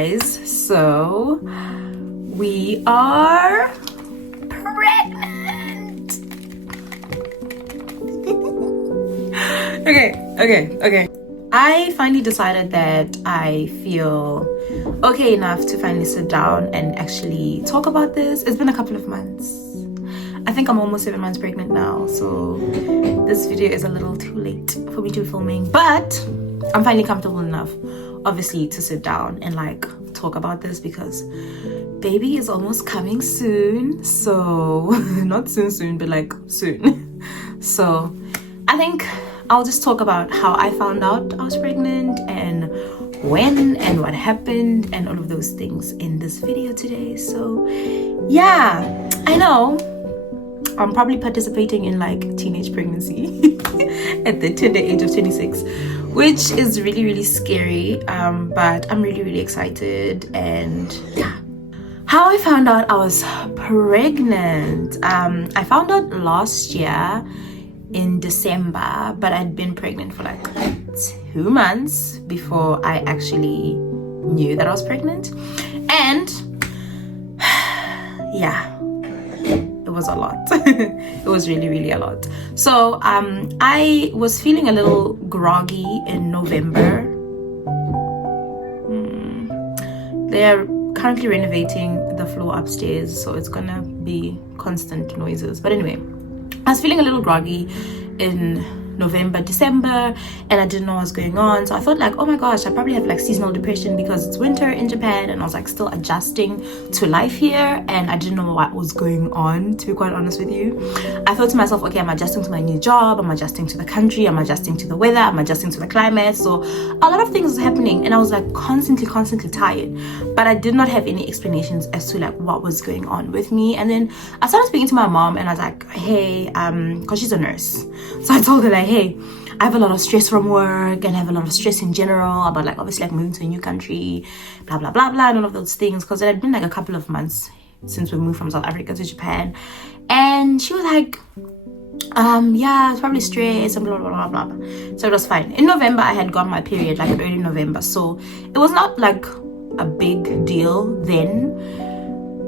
guys. So we are pregnant. Okay. I finally decided that I feel okay enough to finally sit down and actually talk about this. It's been a couple of months. I think I'm almost 7 months pregnant now, so this video is a little too late for me to be filming, but I'm finally comfortable enough, obviously, to sit down and like talk about this because baby is almost coming soon. So not soon, but like soon. So I think I'll just talk about how I found out I was pregnant and when and what happened and all of those things in this video today. So yeah, I know I'm probably participating in like teenage pregnancy at the tender age of 26, which is really scary, but I'm really excited. And yeah, how I found out I was pregnant, I found out last year in December, but I'd been pregnant for like 2 months before I actually knew that I was pregnant. And yeah, it was a lot. It was really a lot. So I was feeling a little groggy in November. They're currently renovating the floor upstairs, so it's gonna be constant noises. But anyway, I was feeling a little groggy in November, December, and I didn't know what was going on. So I thought like, oh my gosh, I probably have like seasonal depression because it's winter in Japan and I was like still adjusting to life here and I didn't know what was going on, to be quite honest with you. I thought to myself, okay, I'm adjusting to my new job, I'm adjusting to the country, I'm adjusting to the weather, I'm adjusting to the climate. So a lot of things was happening and I was like constantly tired, but I did not have any explanations as to like what was going on with me. And then I started speaking to my mom and I was like, hey, because she's a nurse. So I told her like, hey, I have a lot of stress from work and I have a lot of stress in general about like obviously like moving to a new country, blah blah and all of those things, because it had been like a couple of months since we moved from South Africa to Japan. And she was like, yeah, it's probably stress and blah blah. So it was fine. In November I had got my period, like early November, so it was not like a big deal then.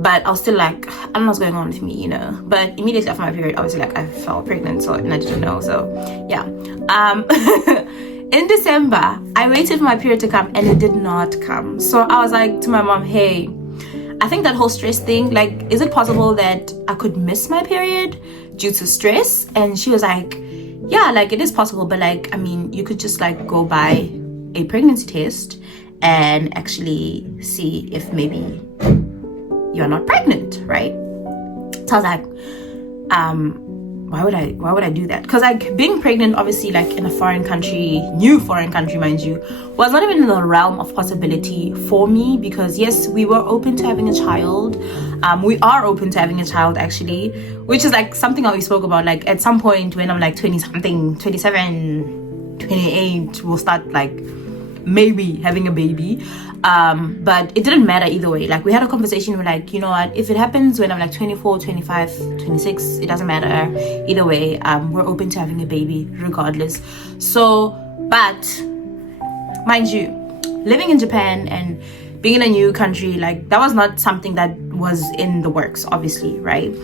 But I was still like, I don't know what's going on with me, you know. But immediately after my period, obviously like I felt pregnant, so and I didn't know. So yeah. In December, I waited for my period to come and it did not come. So I was like to my mom, hey, I think that whole stress thing, like, is it possible that I could miss my period due to stress? And she was like, yeah, like it is possible, but like, I mean, you could just like go buy a pregnancy test and actually see if maybe you're not pregnant, right? So I was like, why would I do that? Because like being pregnant, obviously like in a foreign country, new foreign country, mind you, was not even in the realm of possibility for me, because yes, we were open to having a child. We are open to having a child actually, which is like something that we spoke about, like at some point when I'm like 20 something, 27, 28, we'll start like maybe having a baby. But it didn't matter either way. Like we had a conversation, we're like, you know what, if it happens when I'm like 24, 25, 26, it doesn't matter either way. We're open to having a baby regardless. So, but mind you, living in Japan and being in a new country, like that was not something that was in the works, obviously, right?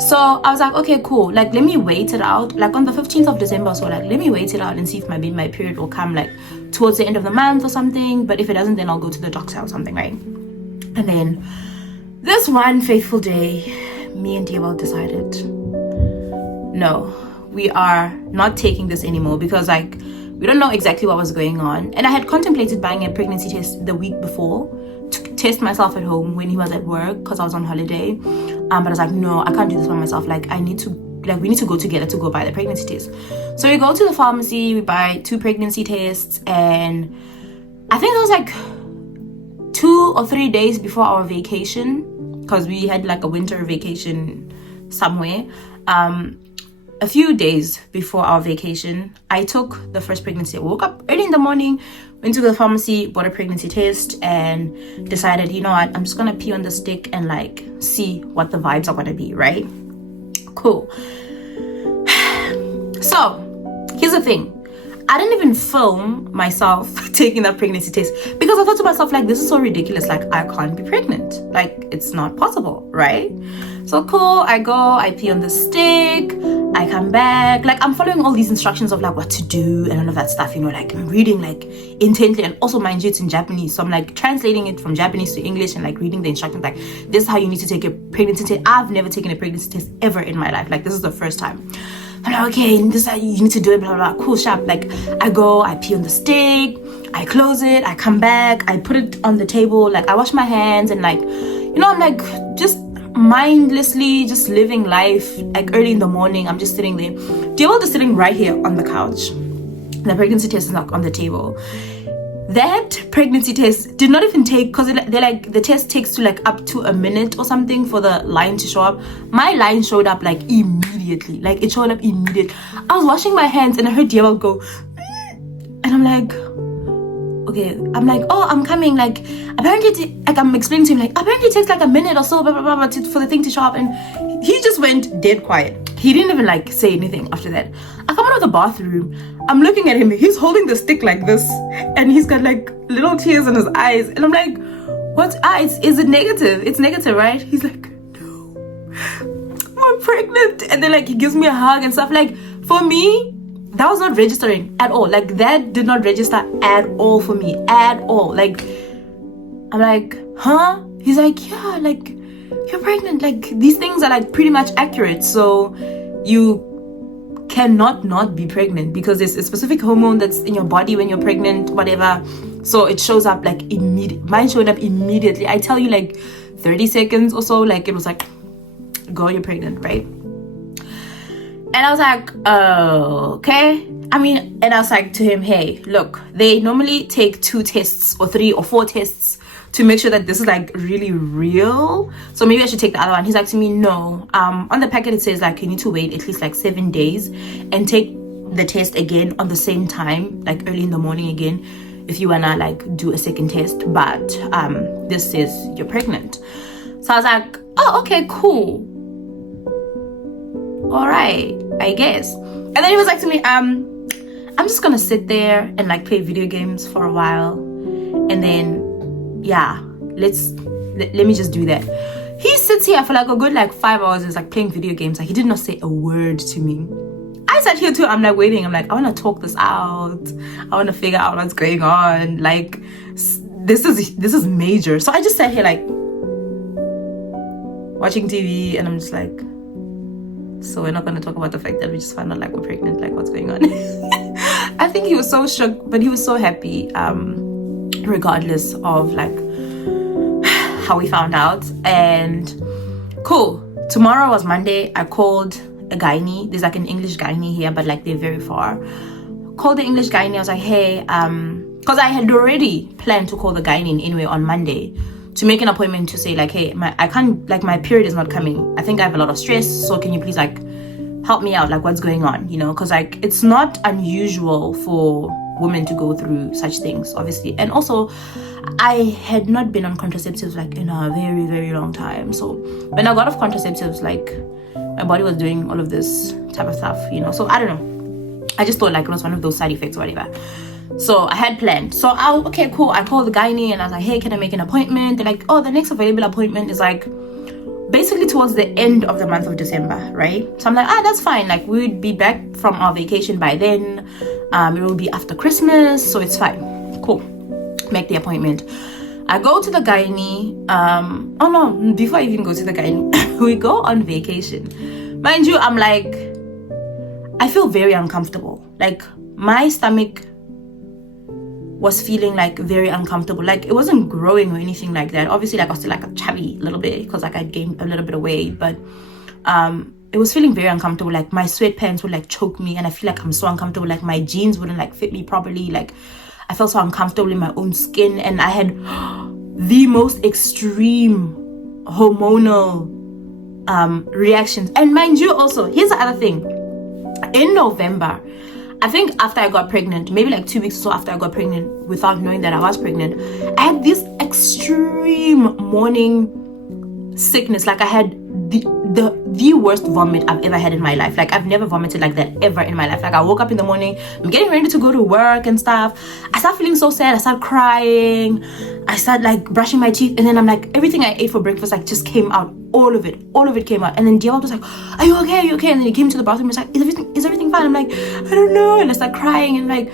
So I was like, okay, cool, like let me wait it out, like on the 15th of December, so like let me wait it out and see if my period will come like towards the end of the month or something. But if it doesn't, then I'll go to the doctor or something, right? And then this one fateful day, me and Dewell decided, no, we are not taking this anymore, because like we don't know exactly what was going on. And I had contemplated buying a pregnancy test the week before to test myself at home when he was at work, because I was on holiday. But I was like, no, I can't do this by myself. Like we need to go together to go buy the pregnancy test. So we go to the pharmacy, we buy 2 pregnancy tests, and I think it was like 2 or 3 days before our vacation, because we had like a winter vacation somewhere. A few days before our vacation, I took the first pregnancy. I woke up early in the morning, went to the pharmacy, bought a pregnancy test, and decided, you know what, I'm just gonna pee on the stick and like see what the vibes are gonna be, right? Cool. So here's the thing. I didn't even film myself taking that pregnancy test because I thought to myself, like, this is so ridiculous. Like, I can't be pregnant. Like, it's not possible, right? So cool, I go, I pee on the stick, I come back. Like, I'm following all these instructions of like what to do and all of that stuff, you know, like I'm reading like intently. And also, mind you, it's in Japanese, so I'm like translating it from Japanese to English and like reading the instructions, like, this is how you need to take a pregnancy test. I've never taken a pregnancy test ever in my life. Like, this is the first time. I'm like, okay, this is how you need to do it, blah, blah, blah. Cool, sharp. Like, I go, I pee on the stick, I close it, I come back, I put it on the table, like, I wash my hands, and like, you know, I'm like, just mindlessly just living life. Like, early in the morning, I'm just sitting there. Devil is sitting right here on the couch. The pregnancy test is like on the table. That pregnancy test did not even take, because they're like, the test takes to like up to a minute or something for the line to show up. My line showed up like immediately. Like, it showed up immediately. I was washing my hands and I heard Diego go, and I'm like, okay, I'm like, oh, I'm coming. Like, apparently, like, I'm explaining to him, like, apparently it takes like a minute or so, blah, blah, blah, blah, for the thing to show up. And he just went dead quiet. He didn't even like say anything after that. I come out of the bathroom. I'm looking at him. He's holding the stick like this, and he's got like little tears in his eyes. And I'm like, what? Is it negative? It's negative, right? He's like, no, I'm pregnant. And then like he gives me a hug and stuff. Like, for me, that was not registering at all. Like, that did not register at all for me, at all. Like, I'm like, huh? He's like, yeah, like, you're pregnant. Like, these things are like pretty much accurate. So you cannot not be pregnant because there's a specific hormone that's in your body when you're pregnant, whatever. So it shows up like immediate. Mine showed up immediately. I tell you, like 30 seconds or so, like, it was like, girl, you're pregnant, right? And I was like, okay. I mean, and I was like to him, hey, look, they normally take 2 tests or 3 or 4 tests to make sure that this is like really real. So maybe I should take the other one. He's like to me, no. On the packet it says like you need to wait at least like 7 days and take the test again on the same time, like early in the morning again, if you wanna like do a second test. But this says you're pregnant. So I was like, oh, okay, cool. All right, I guess. And then he was like to me, I'm just gonna sit there and like play video games for a while, and then yeah, let me just do that. He sits here for like a good like 5 hours, is like playing video games. Like, he did not say a word to me. I sat here too. I'm like waiting. I'm like, I want to talk this out. I want to figure out what's going on. Like, this is major. So I just sat here like watching TV, and I'm just like, so we're not going to talk about the fact that we just found out like we're pregnant. Like, what's going on? I think he was so shook, but he was so happy. Regardless of like how we found out. And cool, tomorrow was Monday. I called a gynae. There's like an English gynae here, but like they're very far. Called the English gynae. I was like, hey, because I had already planned to call the gynae anyway on Monday to make an appointment to say like, hey, I can't, like, my period is not coming. I think I have a lot of stress, so can you please like help me out, like what's going on, you know? Because like it's not unusual for women to go through such things, obviously. And also, I had not been on contraceptives like in a very, very long time. So when I got off contraceptives, like my body was doing all of this type of stuff, you know. So I don't know. I just thought like it was one of those side effects or whatever. So I had planned. So okay, cool. I called the gynae and I was like, hey, can I make an appointment? They're like, oh, the next available appointment is like basically towards the end of the month of December, right? So I'm like, that's fine. Like, we would be back from our vacation by then. It will be after Christmas, so it's fine. Cool. Make the appointment. I go to the gynae. Oh no, before I even go to the gynae, we go on vacation. Mind you, I'm like, I feel very uncomfortable. Like, my stomach was feeling like very uncomfortable. Like, it wasn't growing or anything like that. Obviously, like I was still like a chubby little bit because like I'd gained a little bit of weight, but it was feeling very uncomfortable. Like, my sweatpants would like choke me, and I feel like I'm so uncomfortable. Like, my jeans wouldn't like fit me properly. Like, I felt so uncomfortable in my own skin, and I had the most extreme hormonal reactions. And mind you, also, here's the other thing. In November, I think after I got pregnant, maybe like 2 weeks or so after I got pregnant, without knowing that I was pregnant, I had this extreme morning sickness. Like, I had the worst vomit I've ever had in my life. Like, I've never vomited like that ever in my life. Like, I woke up in the morning, I'm getting ready to go to work and stuff. I start feeling so sad. I start crying. I start like brushing my teeth, and then I'm like, everything I ate for breakfast like just came out. All of it came out. And then Diego was like, are you okay? And then he came to the bathroom and was like, is everything fine? I'm like, I don't know. And I start crying and like,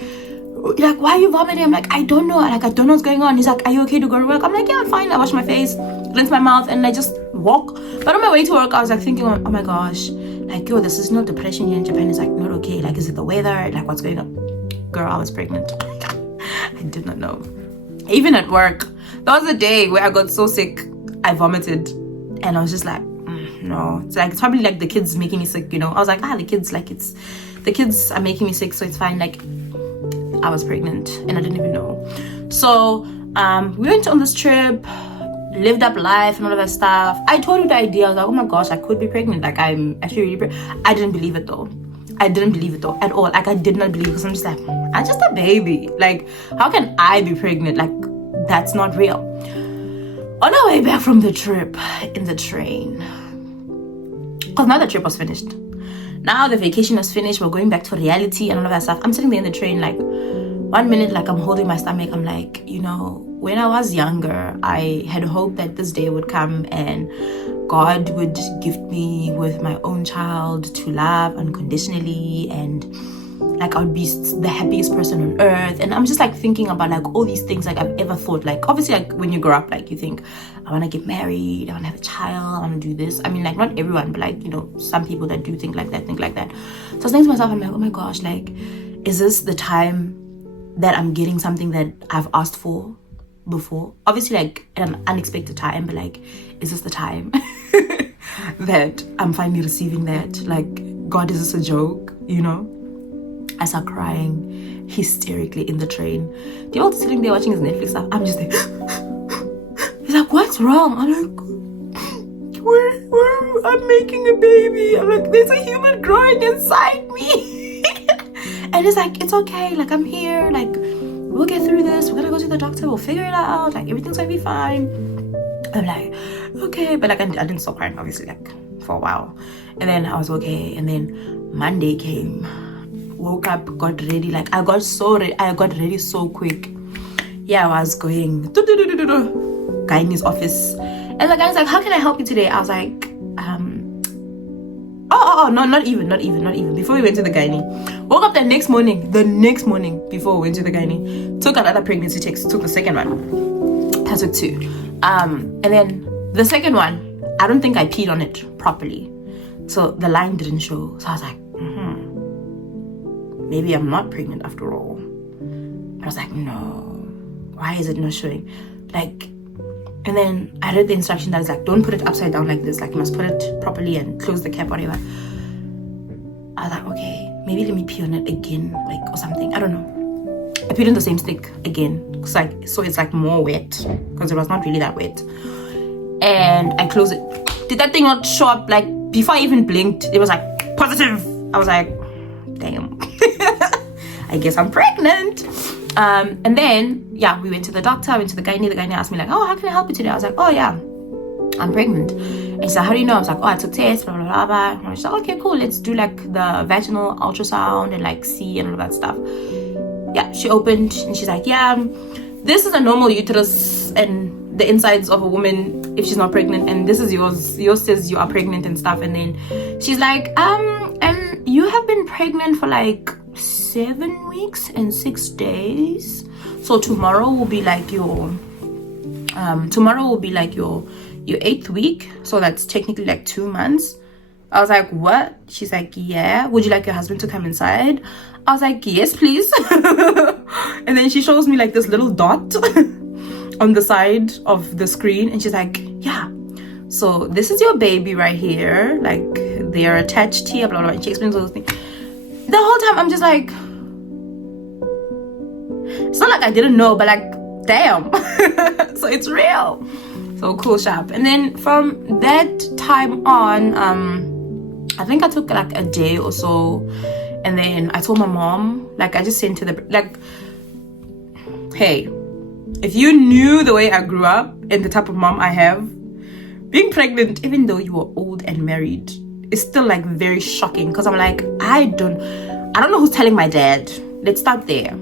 why are you vomiting? I'm like, I don't know. Like, I don't know what's going on. He's like, are you okay to go to work? I'm like, yeah, I'm fine. I wash my face, rinse my mouth, and I just walk. But on my way to work, I was like thinking, oh my gosh, like, yo, this is not depression here in Japan. It's like not okay. Like, is it the weather? Like, what's going on? Girl, I was pregnant. I did not know. Even at work, there was a day where I got so sick, I vomited, and I was just like, no. It's like, it's probably like the kids making me sick, you know. I was like, the kids, like, it's the kids are making me sick, so it's fine. Like, I was pregnant and I didn't even know. So we went on this trip, lived up life and all of that stuff. I told you the idea. I was like, oh my gosh, I could be pregnant. Like, I'm actually really pregnant. I didn't believe it though. At all. Like, I did not believe it, because I'm just like, I'm just a baby. Like, how can I be pregnant? Like, that's not real. On our way back from the trip in the train, because now the trip was finished. Now the vacation was finished. We're going back to reality and all of that stuff. I'm sitting there in the train, like, 1 minute, like, I'm holding my stomach. I'm like, you know, when I was younger, I had hoped that this day would come and God would gift me with my own child to love unconditionally, and like, I would be the happiest person on earth. And I'm just like thinking about like all these things like I've ever thought. Like, obviously, like, when you grow up, like, you think, I want to get married, I want to have a child, I want to do this. I mean, like, not everyone, but like, you know, some people that do think like that. So I was thinking to myself, I'm like, oh my gosh, like, is this the time that I'm getting something that I've asked for before? Obviously, like, an unexpected time, but like, is this the time that I'm finally receiving that? Like, God, is this a joke? You know? I start crying hysterically in the train. They're all sitting there watching his Netflix stuff. I'm just like, he's like, what's wrong? I'm like, I'm making a baby. I'm like, there's a human growing inside me. And it's like, it's okay. Like, I'm here. Like, we'll get through this. We're gonna go to the doctor. We'll figure it out. Like, everything's gonna be fine. I'm like, okay. But like, I didn't stop crying, obviously, like, for a while. And then I was okay. And then Monday came. Woke up, got ready. Like, I got ready so quick. Yeah, I was going gynae's office, and the guy's like, how can I help you today? I was like, no, not even before we went to the gynae. Woke up the next morning before we went to the gynae, took another pregnancy test, took the second one. I took 2, and then the second one, I don't think I peed on it properly, so the line didn't show. So I was like, maybe I'm not pregnant after all. I was like, no, why is it not showing? Like, and then I read the instruction that was like, don't put it upside down like this. Like, you must put it properly and close the cap, whatever. I was like, okay, maybe let me pee on it again, like, or something. I don't know. I peed on the same stick again. So it's like more wet, because it was not really that wet. And I closed it. Did that thing not show up? Like, before I even blinked, it was like positive. I was like, damn. I guess I'm pregnant. And then, yeah, we went to the doctor, I went to the gynae. The gynae asked me like, oh, how can I help you today? I was like, oh yeah, I'm pregnant. And she said, how do you know? I was like, oh, I took tests, blah, blah, blah, blah. And I was like, okay, cool, let's do like the vaginal ultrasound and like see and all that stuff. Yeah, she opened and she's like, yeah, this is a normal uterus and the insides of a woman if she's not pregnant, and this is yours. Yours says you are pregnant and stuff. And then she's like, and you have been pregnant for like 7 weeks and 6 days. So tomorrow will be like your 8th week. So that's technically like 2 months. I was like, what? She's like, yeah. Would you like your husband to come inside? I was like, yes, please. And then she shows me like this little dot on the side of the screen, and she's like, yeah, so this is your baby right here, like they are attached here, blah blah blah. And she explains all those things. The whole time I'm just like, it's not like I didn't know, but like, damn. So it's real. So cool, sharp. And then from that time on, I think I took like a day or so, and then I told my mom, like, I just sent to the, like, hey, if you knew the way I grew up and the type of mom I have, being pregnant, even though you are old and married, is still like very shocking, because I'm like, I don't know who's telling my dad. Let's start there.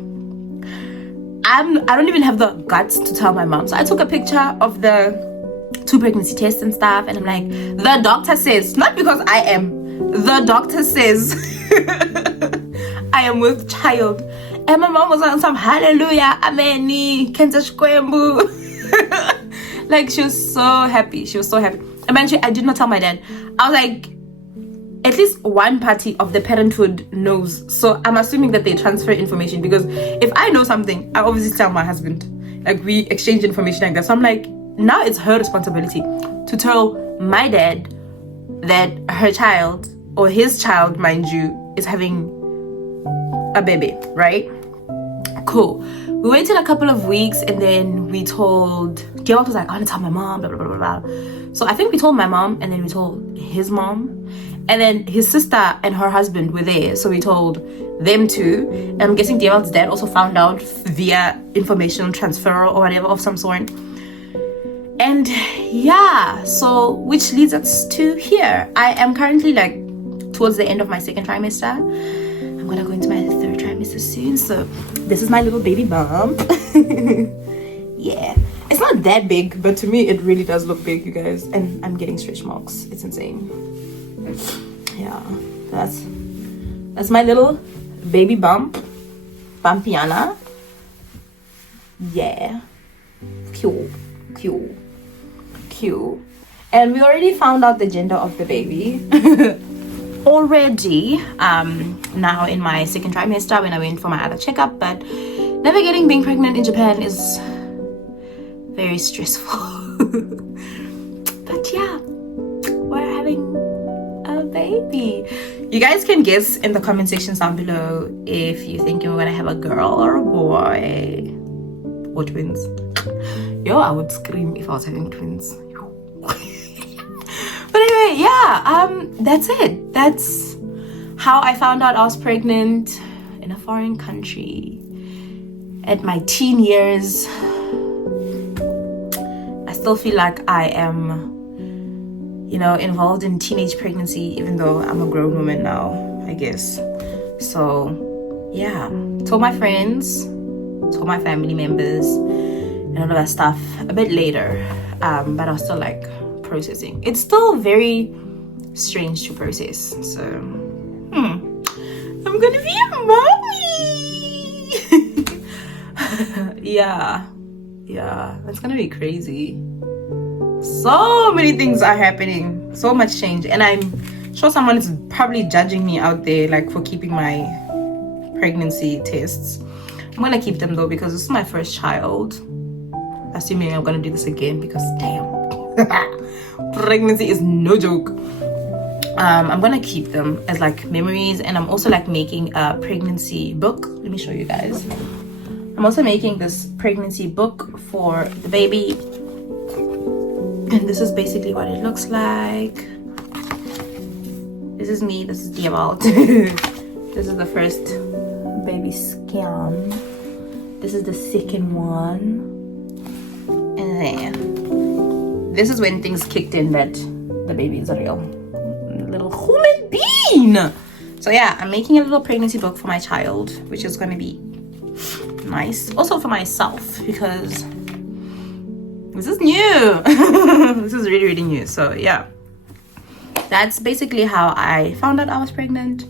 I don't even have the guts to tell my mom. So I took a picture of the 2 pregnancy tests and stuff, and I'm like, the doctor says, not because I am, the doctor says I am with child. And my mom was on some hallelujah, amen, cancer squambu. Like, she was so happy. Eventually, I did not tell my dad. I was like, at least one party of the parenthood knows. So I'm assuming that they transfer information, because if I know something, I obviously tell my husband. Like, we exchange information like that. So I'm like, now it's her responsibility to tell my dad that her child, or his child, mind you, is having a baby, right? Cool. We waited a couple of weeks, and then we told, Gerald was like, I want to tell my mom, blah, blah, blah, blah. So I think we told my mom, and then we told his mom, and then his sister and her husband were there, so we told them too. And I'm guessing Gerald's dad also found out via information transfer or whatever of some sort. And yeah, so which leads us to here. I am currently like towards the end of my 2nd trimester. I'm gonna go into my 3rd trimester soon. So this is my little baby bump. Yeah, it's not that big, but to me it really does look big, you guys. And I'm getting stretch marks. It's insane. Yeah, that's my little baby bump, bumpiana. Yeah, cute. And we already found out the gender of the baby already, now in my 2nd trimester when I went for my other checkup. But being pregnant in Japan is very stressful. But yeah, we're having a baby. You guys can guess in the comment sections down below if you think you're gonna have a girl or a boy, or twins. Yo, I would scream if I was having twins. But anyway, yeah, that's it. That's how I found out I was pregnant in a foreign country at my teen years. I still feel like I am, involved in teenage pregnancy, even though I'm a grown woman now, I guess. So yeah, told my friends, told my family members, and all of that stuff a bit later, but I was still like processing. It's still very strange to process. So I'm gonna be a mommy. yeah, that's gonna be crazy. So many things are happening, so much change, and I'm sure someone is probably judging me out there, like, for keeping my pregnancy tests. I'm gonna keep them though, because this is my first child, assuming I'm gonna do this again, because damn, pregnancy is no joke. I'm gonna keep them as like memories, and I'm also like making a pregnancy book. Let me show you guys. I'm also making this pregnancy book for the baby, and this is basically what it looks like. This is me, this is Diabald. This is the first baby scan. This is the 2nd one, and then this is when things kicked in that the baby is a real little human being. So yeah, I'm making a little pregnancy book for my child, which is going to be nice. Also for myself, because this is new. This is really, really new. So yeah, that's basically how I found out I was pregnant,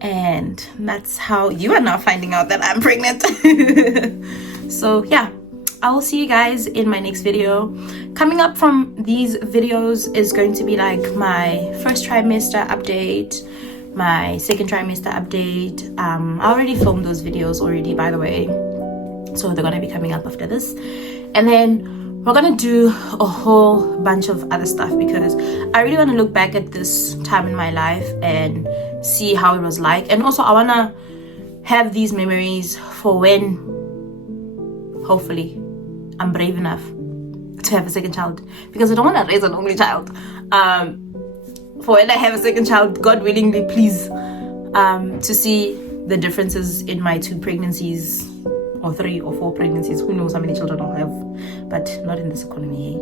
and that's how you are now finding out that I'm pregnant. So yeah, I will see you guys in my next video. Coming up from these videos is going to be like my 1st trimester update, my 2nd trimester update. I already filmed those videos already, by the way, so they're gonna be coming up after this. And then we're gonna do a whole bunch of other stuff, because I really want to look back at this time in my life and see how it was like. And also I want to have these memories for when hopefully I'm brave enough to have a 2nd child, because I don't want to raise an only child. For when I have a 2nd child, God willingly, please, to see the differences in my 2 pregnancies or 3 or 4 pregnancies. Who knows how many children I'll have, but not in this economy.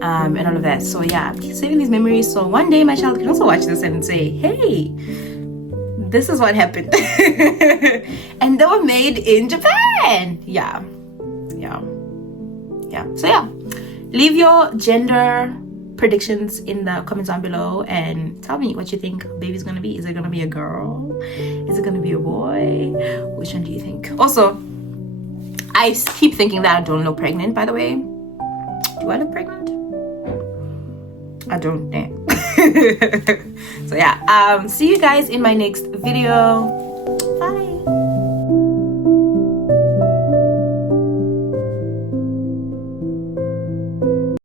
And all of that. So yeah, saving these memories, so one day my child can also watch this and say, hey, this is what happened. And they were made in Japan. Yeah. So yeah, leave your gender predictions in the comments down below and tell me what you think baby's gonna be. Is it gonna be a girl? Is it gonna be a boy? Which one do you think? Also, I keep thinking that I don't look pregnant, by the way. Do I look pregnant? I don't know. So yeah, see you guys in my next video.